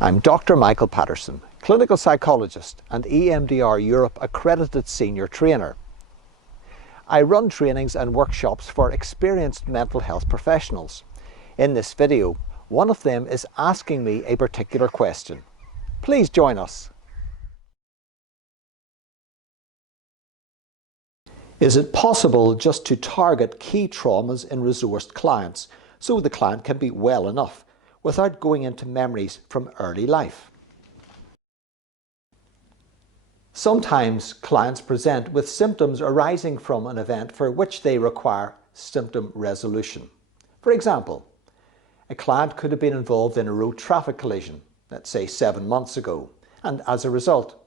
I'm Dr. Michael Paterson, clinical psychologist and EMDR Europe Accredited Senior Trainer. I run trainings and workshops for experienced mental health professionals. In this video, one of them is asking me a particular question. Please join us. Is it possible just to target key traumas in resourced clients so the client can be well enough without going into memories from early life? Sometimes clients present with symptoms arising from an event for which they require symptom resolution. For example, a client could have been involved in a road traffic collision, let's say 7 months ago, and as a result,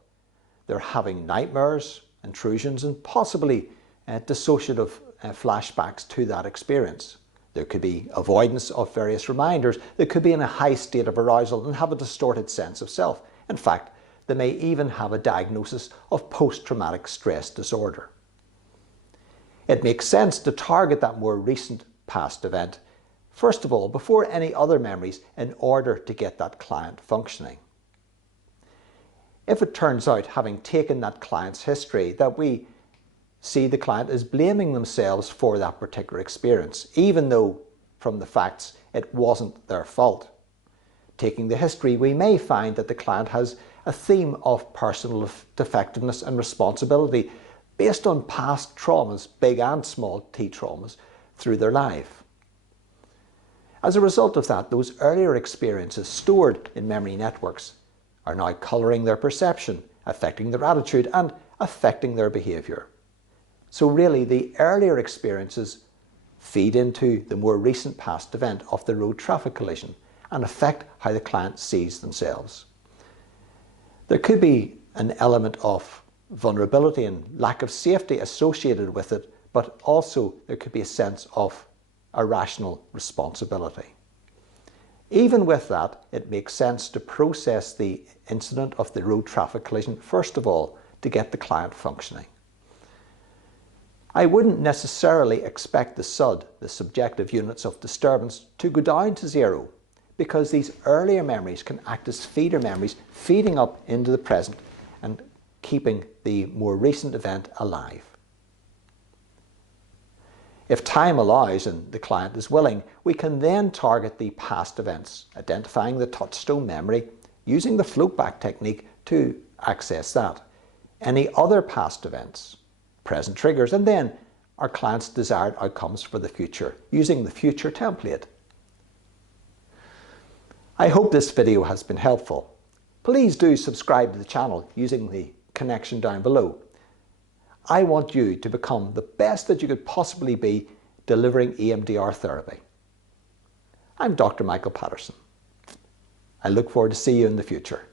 they're having nightmares, intrusions, and possibly dissociative flashbacks to that experience. There could be avoidance of various reminders. They could be in a high state of arousal and have a distorted sense of self. In fact, they may even have a diagnosis of post-traumatic stress disorder. It makes sense to target that more recent past event, first of all, before any other memories, in order to get that client functioning. If it turns out, having taken that client's history, that we see the client as blaming themselves for that particular experience, even though from the facts it wasn't their fault. Taking the history, we may find that the client has a theme of personal defectiveness and responsibility based on past traumas, big and small T traumas, through their life. As a result of that, those earlier experiences stored in memory networks are now colouring their perception, affecting their attitude and affecting their behaviour. So really, the earlier experiences feed into the more recent past event of the road traffic collision and affect how the client sees themselves. There could be an element of vulnerability and lack of safety associated with it, but also there could be a sense of irrational responsibility. Even with that, it makes sense to process the incident of the road traffic collision, first of all, to get the client functioning. I wouldn't necessarily expect the SUD, the subjective units of disturbance, to go down to 0, because these earlier memories can act as feeder memories, feeding up into the present and keeping the more recent event alive. If time allows and the client is willing, we can then target the past events, identifying the touchstone memory, using the float-back technique to access that. Any other past events, present triggers, and then our client's desired outcomes for the future, using the future template. I hope this video has been helpful. Please do subscribe to the channel using the connection down below. I want you to become the best that you could possibly be delivering EMDR therapy. I'm Dr. Michael Paterson. I look forward to seeing you in the future.